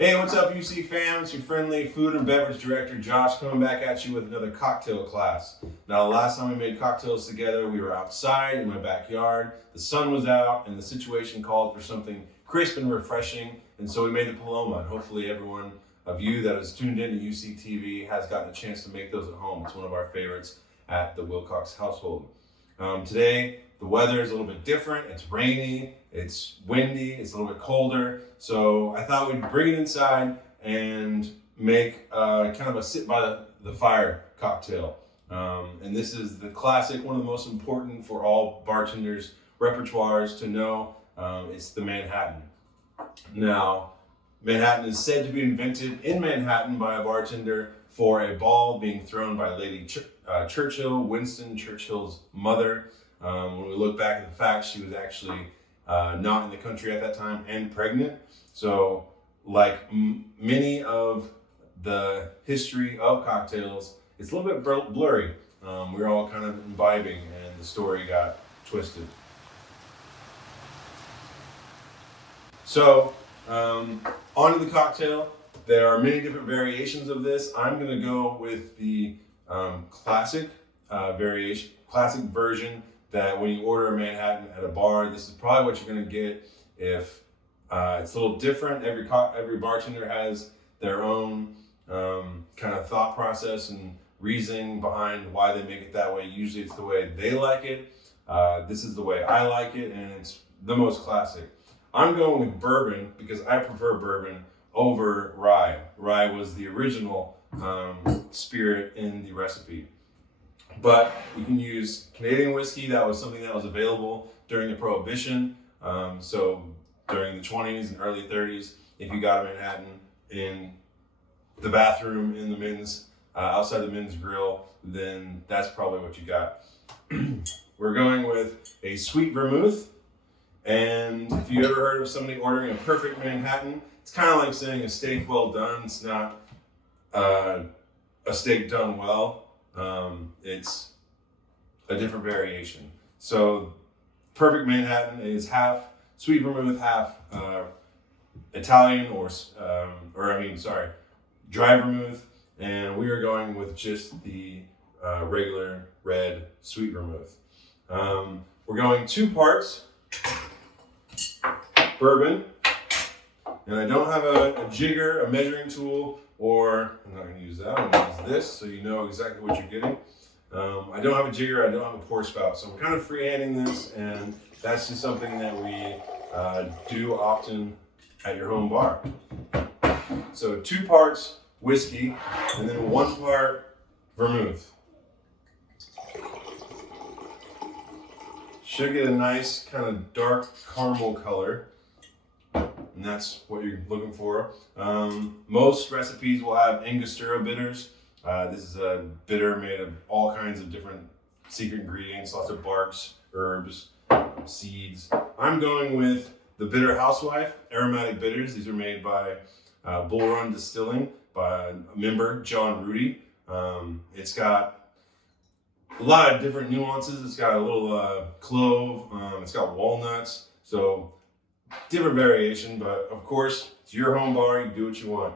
Hey, what's up, UC fam? It's your friendly food and beverage director, Josh, coming back at you with another cocktail class. Now, the last time we made cocktails together, we were outside in my backyard. The sun was out, and the situation called for something crisp and refreshing, and so we made the Paloma. And hopefully, everyone of you that is tuned in to UCTV has gotten a chance to make those at home. It's one of our favorites at the Wilcox household. Today, the weather is a little bit different. It's rainy, it's windy, it's a little bit colder. So I thought we'd bring it inside and make kind of a sit by the fire cocktail. And this is the classic, one of the most important for all bartenders' repertoires to know. It's the Manhattan. Now, Manhattan is said to be invented in Manhattan by a bartender for a ball being thrown by Lady Churchill, Winston Churchill's mother. When we look back at the facts, she was actually not in the country at that time and pregnant. So like many of the history of cocktails, it's a little bit blurry. We were all kind of imbibing and the story got twisted. So onto the cocktail. There are many different variations of this. I'm gonna go with the classic version that when you order a Manhattan at a bar, this is probably what you're gonna get. If it's a little different, every bartender has their own kind of thought process and reasoning behind why they make it that way. Usually it's the way they like it. This is the way I like it, and it's the most classic. I'm going with bourbon because I prefer bourbon over rye. Rye was the original spirit in the recipe. But you can use Canadian whiskey. That was something that was available during the Prohibition. So during the 20s and early 30s, if you got a Manhattan in the bathroom, in the men's, outside the men's grill, then that's probably what you got. We're going with a sweet vermouth. And if you ever heard of somebody ordering a perfect Manhattan, it's kind of like saying a steak well done. It's not a steak done well. It's a different variation. So perfect Manhattan is half sweet vermouth, half Italian dry vermouth. And we are going with just the regular red sweet vermouth. We're going 2 parts bourbon, and I don't have a jigger, a measuring tool, or I'm not going to use that. I'm going to use this so you know exactly what you're getting. I don't have a jigger, I don't have a pour spout, so I'm kind of freehanding this, and that's just something that we do often at your home bar. So 2 parts whiskey, and then 1 part vermouth. Should get a nice kind of dark caramel color, and that's what you're looking for. Most recipes will have Angostura bitters. This is a bitter made of all kinds of different secret ingredients, lots of barks, herbs, seeds. I'm going with the Bitter Housewife, Aromatic Bitters. These are made by Bull Run Distilling by a member, John Rudy. It's got a lot of different nuances. It's got a little clove, it's got walnuts, so different variation, but of course, it's your home bar, you do what you want.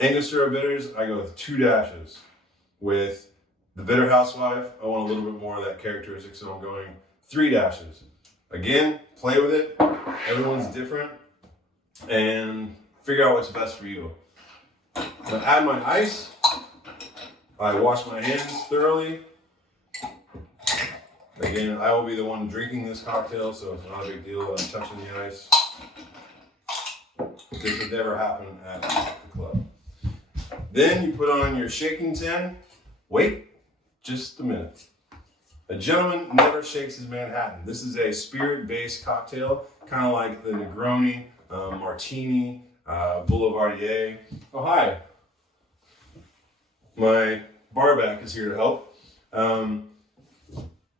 Angostura bitters, I go with 2 dashes. With the Bitter Housewife, I want a little bit more of that characteristic, so I'm going 3 dashes. Again, play with it. Everyone's different, and figure out what's best for you. So add my ice. I wash my hands thoroughly. Again, I will be the one drinking this cocktail, so it's not a big deal that I'm touching the ice. This would never happen at the club. Then you put on your shaking tin. Wait just a minute. A gentleman never shakes his Manhattan. This is a spirit-based cocktail, kind of like the Negroni, martini, Boulevardier. Oh, hi. My barback is here to help.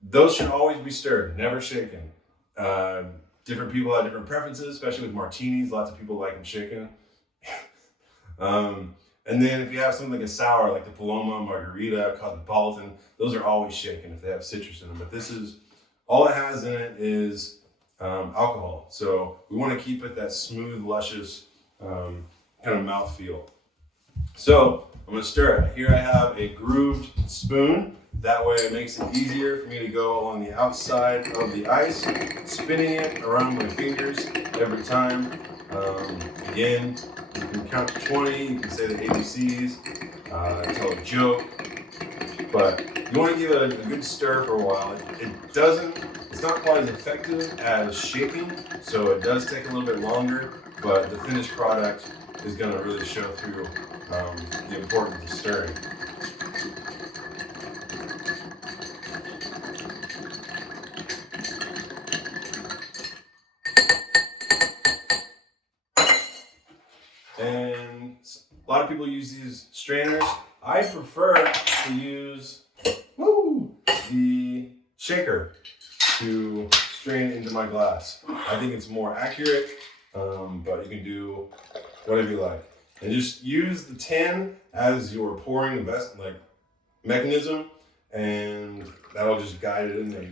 Those should always be stirred, never shaken. Different people have different preferences, especially with martinis. Lots of people like them shaken. And then if you have something like a sour, like the Paloma, Margarita, Cosmopolitan, those are always shaken if they have citrus in them. But this is, all it has in it is alcohol. So we want to keep it that smooth, luscious kind of mouthfeel. So I'm gonna stir it. Here I have a grooved spoon. That way it makes it easier for me to go along the outside of the ice, spinning it around my fingers every time. Again, you can count to 20, you can say the ABCs, tell a joke, but you want to give it a good stir for a while. It's not quite as effective as shaking, so it does take a little bit longer, but the finished product is going to really show through the importance of stirring. And a lot of people use these strainers. I prefer to use the shaker to strain into my glass. I think it's more accurate, but you can do whatever you like. And just use the tin as your pouring mechanism, and that'll just guide it in there.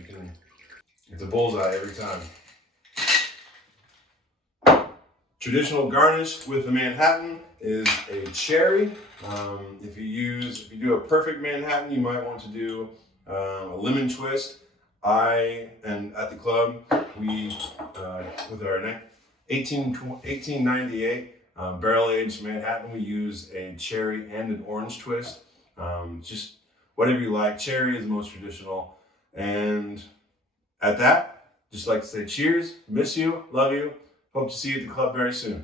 It's a bullseye every time. Traditional garnish with the Manhattan is a cherry. If you do a perfect Manhattan, you might want to do a lemon twist. And at the club, we with our 1898 barrel-aged Manhattan, we use a cherry and an orange twist. Just whatever you like. Cherry is the most traditional. And at that, just like to say cheers, miss you, love you. Hope to see you at the club very soon.